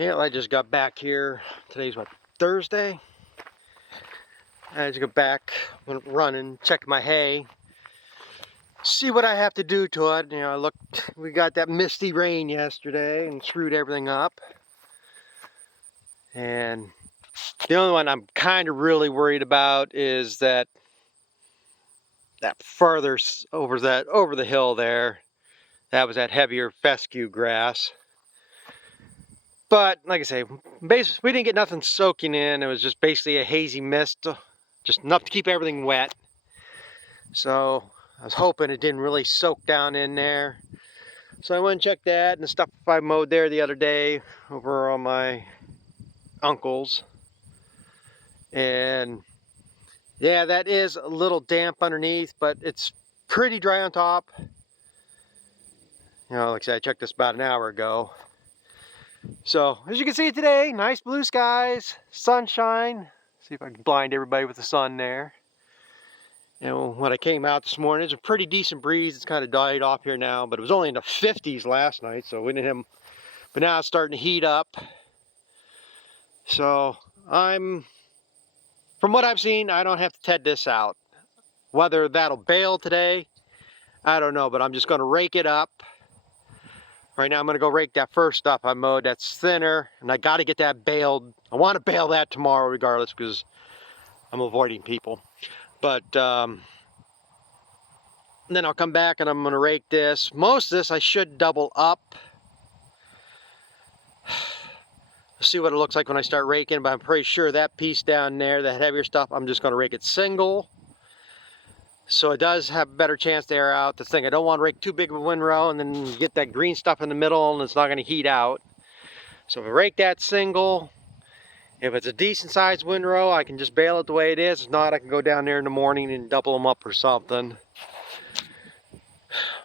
Yeah, I just got back here. Today's what, Thursday? I just got back, went running, checked my hay, see what I have to do to it. You know, looked, we got that misty rain yesterday and screwed everything up. And the only one I'm kind of really worried about is that farther over the hill there. That was that heavier fescue grass. But like I say, basically we didn't get nothing soaking in. It was just basically a hazy mist, just enough to keep everything wet. So I was hoping it didn't really soak down in there. So I went and checked that, and the stuff I mowed there the other day over on my uncle's. And yeah, that is a little damp underneath, but it's pretty dry on top. You know, like I said, I checked this about an hour ago. So as you can see today, nice blue skies, sunshine. See if I can blind everybody with the sun there. You know, when I came out this morning, it's a pretty decent breeze. It's kind of died off here now, but it was only in the 50s last night, so we didn't have, but now it's starting to heat up. So from what I've seen, I don't have to ted this out. Whether that'll bail today, I don't know, but I'm just going to rake it up. Right now I'm going to go rake that first stuff I mowed that's thinner, and I got to get that baled. I want to bale that tomorrow regardless, because I'm avoiding people. But then I'll come back and I'm going to rake this. Most of this I should double up. We'll see what it looks like when I start raking, but I'm pretty sure that piece down there, that heavier stuff, I'm just going to rake it single. So it does have a better chance to air out. The thing, I don't want to rake too big of a windrow and then you get that green stuff in the middle and it's not going to heat out. So if I rake that single, if it's a decent sized windrow, I can just bale it the way it is. If not, I can go down there in the morning and double them up or something.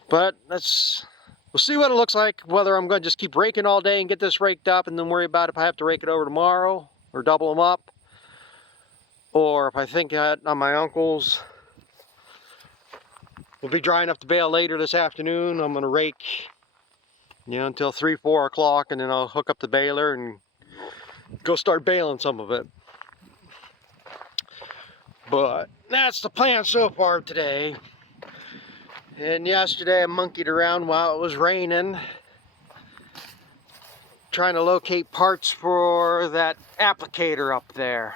But we'll see what it looks like, whether I'm going to just keep raking all day and get this raked up and then worry about if I have to rake it over tomorrow or double them up. Or if I think that on my uncle's will be dry enough to bale later this afternoon, I'm going to rake, you know, until 3, 4 o'clock, and then I'll hook up the baler and go start baling some of it. But that's the plan so far today. And yesterday I monkeyed around while it was raining, trying to locate parts for that applicator up there.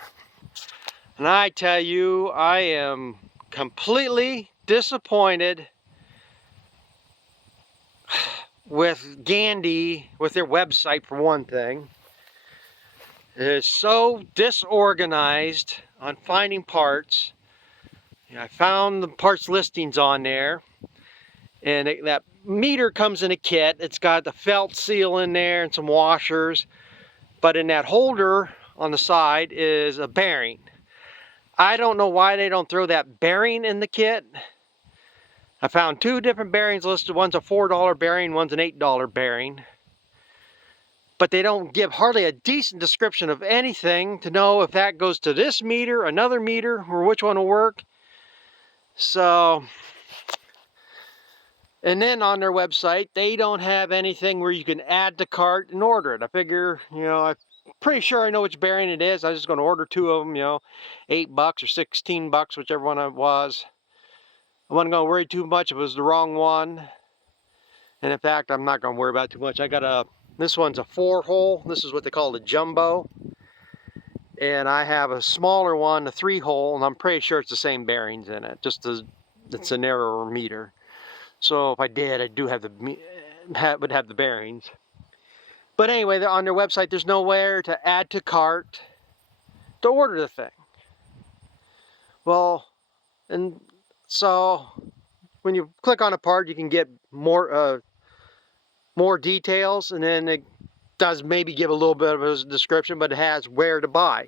And I tell you, I am completely disappointed with Gandy, with their website for one thing. It is so disorganized on finding parts. I found the parts listings on there, and that meter comes in a kit. It's got the felt seal in there and some washers, but in that holder on the side is a bearing. I don't know why they don't throw that bearing in the kit. I found 2 different bearings listed. One's a $4 bearing, one's an $8 bearing. But they don't give hardly a decent description of anything to know if that goes to this meter, another meter, or which one will work. So, and then on their website, they don't have anything where you can add to cart and order it. I figure, you know, I'm pretty sure I know which bearing it is. I was just going to order 2 of them, you know, $8 or $16, whichever one it was. I wasn't going to worry too much if it was the wrong one. And in fact, I'm not going to worry about it too much. I got this one's a 4-hole. This is what they call the jumbo. And I have a smaller one, a 3-hole, and I'm pretty sure it's the same bearings in it. Just it's a narrower meter. So if I did, I would have the bearings. But anyway, on their website, there's nowhere to add to cart to order the thing. Well, and so when you click on a part, you can get more details, and then it does maybe give a little bit of a description, but it has where to buy.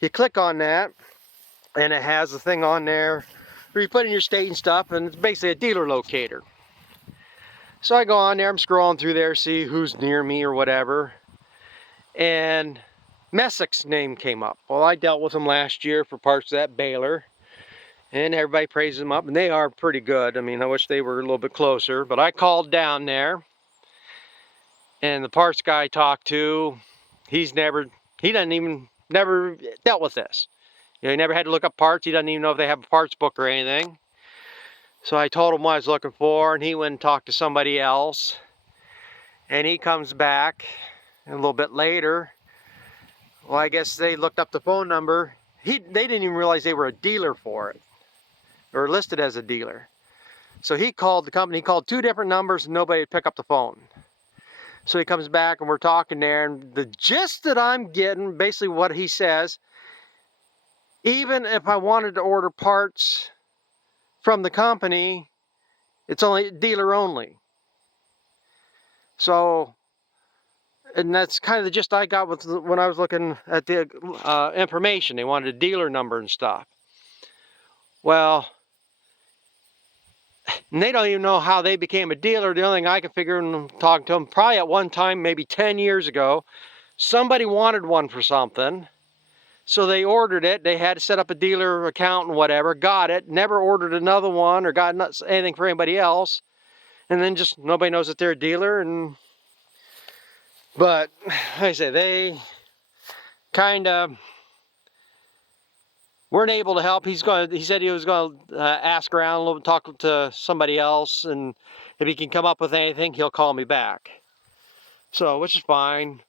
You click on that, and it has a thing on there where you put in your state and stuff, and it's basically a dealer locator. So I go on there, I'm scrolling through there, see who's near me or whatever, and Messick's name came up. Well, I dealt with them last year for parts of that baler, and everybody praises them up, and they are pretty good. I mean, I wish they were a little bit closer, but I called down there, and the parts guy I talked to, he never dealt with this. You know, he never had to look up parts. He doesn't even know if they have a parts book or anything. So I told him what I was looking for, and he went and talked to somebody else. And he comes back a little bit later. Well, I guess they looked up the phone number. They didn't even realize they were a dealer for it, or listed as a dealer. So he called the company, he called 2 different numbers, and nobody would pick up the phone. So he comes back and we're talking there, and the gist that I'm getting, basically what he says, even if I wanted to order parts from the company, it's only dealer only. So, and that's kind of the gist I got with when I was looking at the information. They wanted a dealer number and stuff. Well, and they don't even know how they became a dealer. The only thing I can figure in talking to them, probably at one time, maybe 10 years ago, somebody wanted one for something. So they ordered it. They had to set up a dealer account and whatever, got it, never ordered another one or got anything for anybody else. And then just nobody knows that they're a dealer. But like I say, they kind of weren't able to help. He said he was going to ask around a little bit, talk to somebody else, and if he can come up with anything, he'll call me back. So, which is fine.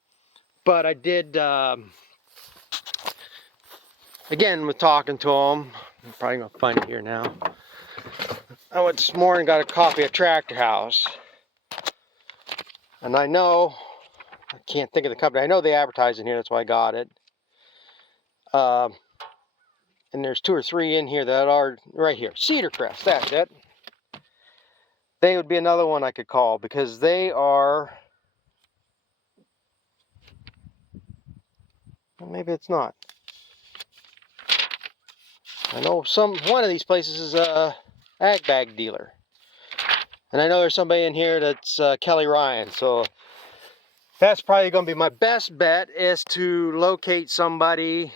But I did, again, with talking to him, I'm probably going to find it here now. I went this morning and got a coffee at Tractor House. And I know, I can't think of the company. I know they advertise in here, that's why I got it. And there's 2 or 3 in here that are right here. Cedar Crest, that's it. They would be another one I could call because they are, well, maybe it's not. I know one of these places is a ag bag dealer. And I know there's somebody in here that's Kelly Ryan. So that's probably going to be my best bet, is to locate somebody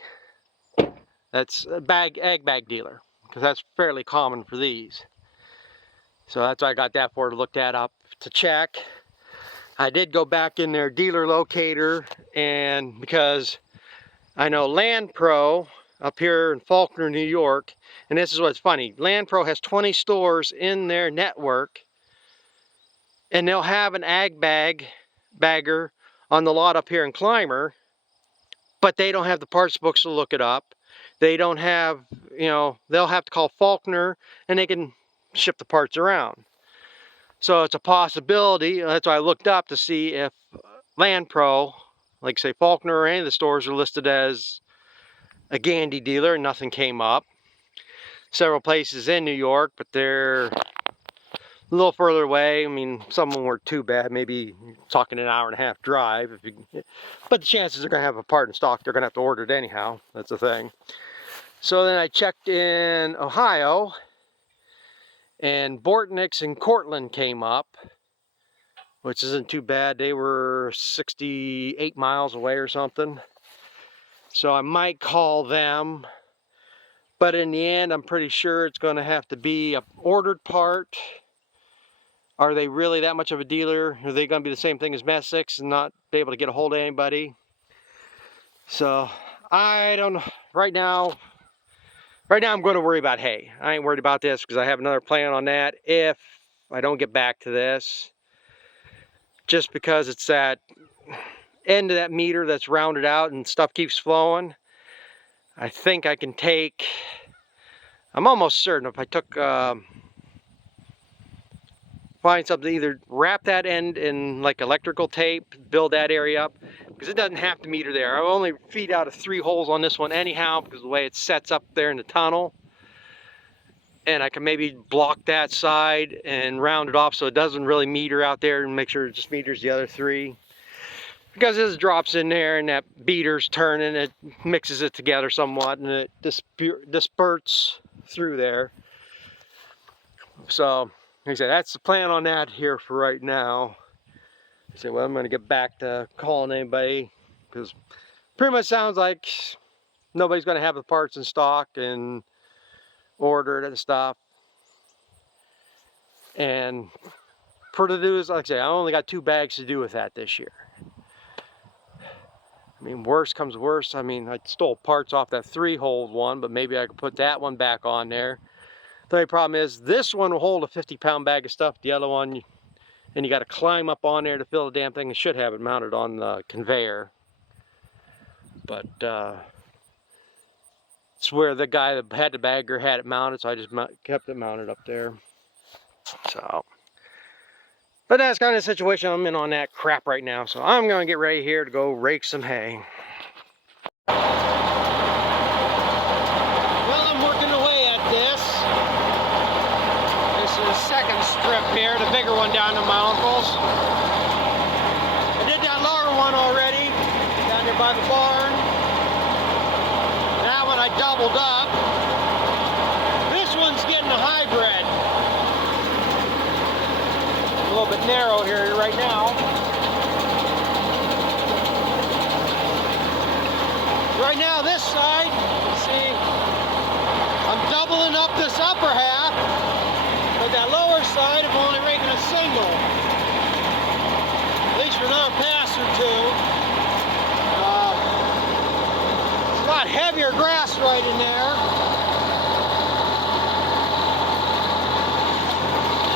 that's a ag bag dealer, because that's fairly common for these. So that's what I got that for, to look that up to check. I did go back in their dealer locator, and because I know Land Pro up here in Faulkner, New York, and this is what's funny, Land Pro has 20 stores in their network, and they'll have an ag bagger on the lot up here in Clymer, but they don't have the parts books to look it up. They don't have, they'll have to call Faulkner, and they can ship the parts around. So it's a possibility. That's why I looked up to see if Land Pro, like say Faulkner or any of the stores, are listed as a Gandy dealer, and nothing came up. Several places in New York, but they're a little further away. I mean, some of them weren't too bad. Maybe talking an 1.5-hour drive. But the chances they're going to have a part in stock, they're going to have to order it anyhow. That's the thing. So then I checked in Ohio, and Bortnick's and Cortland came up, which isn't too bad. They were 68 miles away or something. So I might call them, but in the end, I'm pretty sure it's going to have to be an ordered part. Are they really that much of a dealer? Are they going to be the same thing as Messick's and not be able to get a hold of anybody? So I don't know. Right now I'm going to worry about hay. I ain't worried about this because I have another plan on that if I don't get back to this. Just because it's that end of that meter that's rounded out and stuff keeps flowing. I think I can take, I'm almost certain if I took, find something, either wrap that end in like electrical tape, build that area up, because it doesn't have to meter there. I only feed out of 3 holes on this one anyhow, because of the way it sets up there in the tunnel. And I can maybe block that side and round it off so it doesn't really meter out there, and make sure it just meters the other 3. Because this drops in there and that beater's turning, it mixes it together somewhat, and it disperses through there. So, like I said, that's the plan on that here for right now. I said, well, I'm going to get back to calling anybody, because pretty much sounds like nobody's going to have the parts in stock and ordered and stuff. And for the dues, like I say, I only got 2 bags to do with that this year. I mean, worst comes worst. I mean, I stole parts off that 3-hole one, but maybe I could put that one back on there. The only problem is this one will hold a 50-pound bag of stuff. The other one, and you got to climb up on there to fill the damn thing. It should have it mounted on the conveyor. But it's where the guy that had the bagger had it mounted, so I just kept it mounted up there. So, but that's kind of the situation I'm in on that crap right now. So I'm going to get ready here to go rake some hay. Well, I'm working away at this. This is the second strip here, the bigger one down to my uncle's. I did that lower one already, down there by the barn. That one I doubled up. This one's getting a hybrid. A little bit narrow here right now. Right now this side, see, I'm doubling up this upper half, but that lower side I'm only raking a single. At least for another pass or two. It's a lot heavier grass right in there.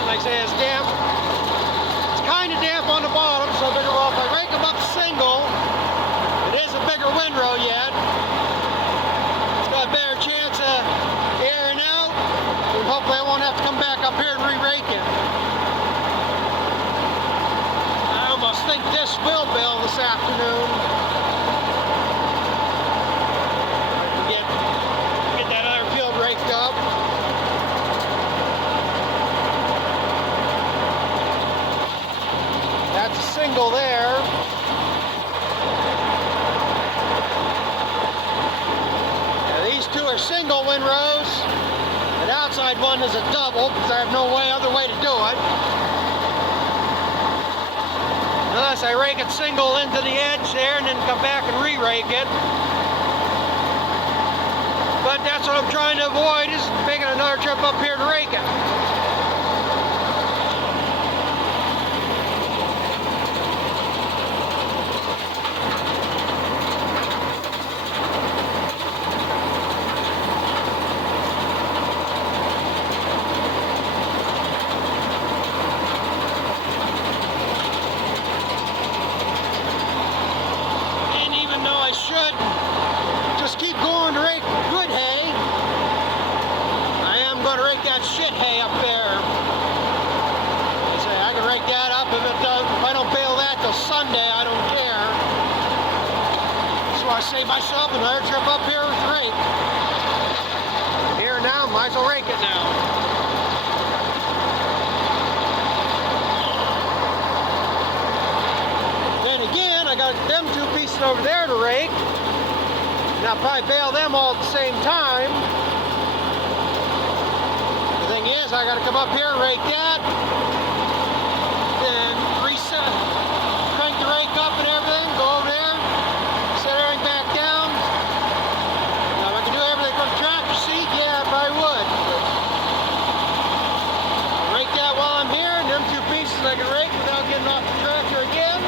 Like I say, it's damp. It's kind of damp on the bottom, so I figure, well, if I rake them up single, it is a bigger windrow yet. It's got a better chance of airing out, and hopefully I won't have to come back up here and re-rake it. I almost think this will bill this afternoon. Get that other field raked up. That's a single there. Two are single windrows. The outside one is a double because I have no other way to do it. Unless I rake it single into the edge there and then come back and re-rake it. But that's what I'm trying to avoid, is making another trip up here to rake it. Keep going to rake good hay. I am going to rake that shit hay up there. I can rake that up if I don't bail that till Sunday. I don't care. So I save myself another trip up here with rake. Here now, might as well rake it now. Then again, I got them two pieces over there to rake. And I'll probably bale them all at the same time. The thing is, I got to come up here and rake that. Then reset, crank the rake up and everything, go over there, set everything back down. Now, if I could do everything from the tractor seat, yeah, I probably would. But rake that while I'm here, and them two pieces I can rake without getting off the tractor again.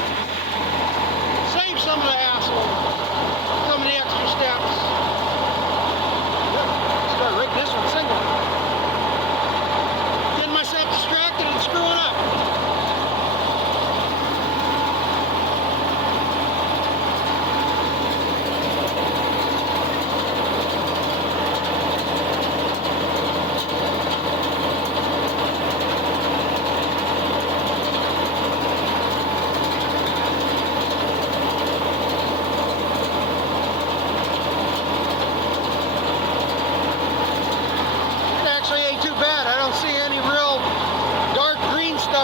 Save some of the hassle. Some of the extra steps. Start raking this one single. Getting myself distracted and screwing up.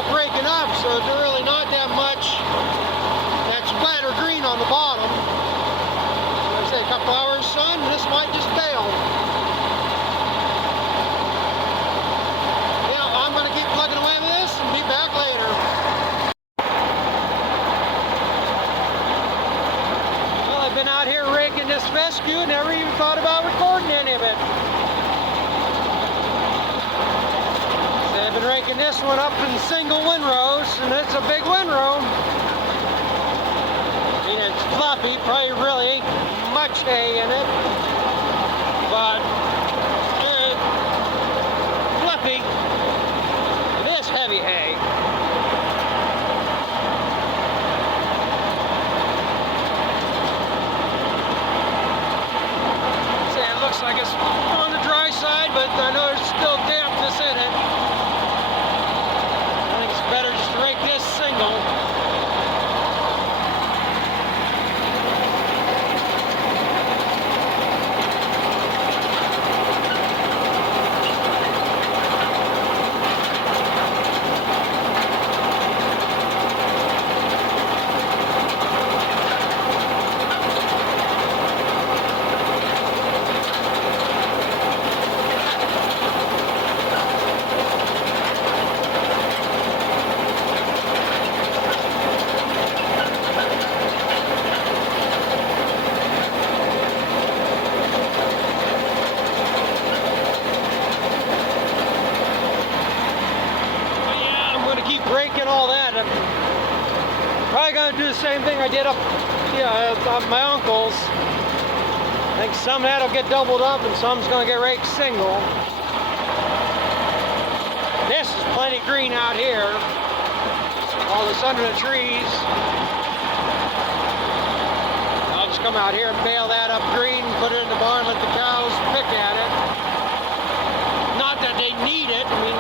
Breaking up, so there's really not that much that's wet or green on the bottom. So I say a couple hours sun, this might just fail. Yeah, I'm going to keep plugging away with this and be back later. Well, I've been out here raking this fescue, never even thought about recording any of it. I've been raking this one up in single windrows, and it's a big windrow. I mean, it's fluff fluffy. Probably really ain't much hay in it, but fluffy. It is heavy hay. See, it looks like it's on the dry side, but I know there's still dampness in it. I think it's better just to rake this single. Raking all that. I'm probably going to do the same thing I did up my uncle's. I think some of that will get doubled up and some's going to get raked single. This is plenty green out here. All this under the trees. I'll just come out here and bale that up green, put it in the barn, let the cows pick at it. Not that they need it. I mean,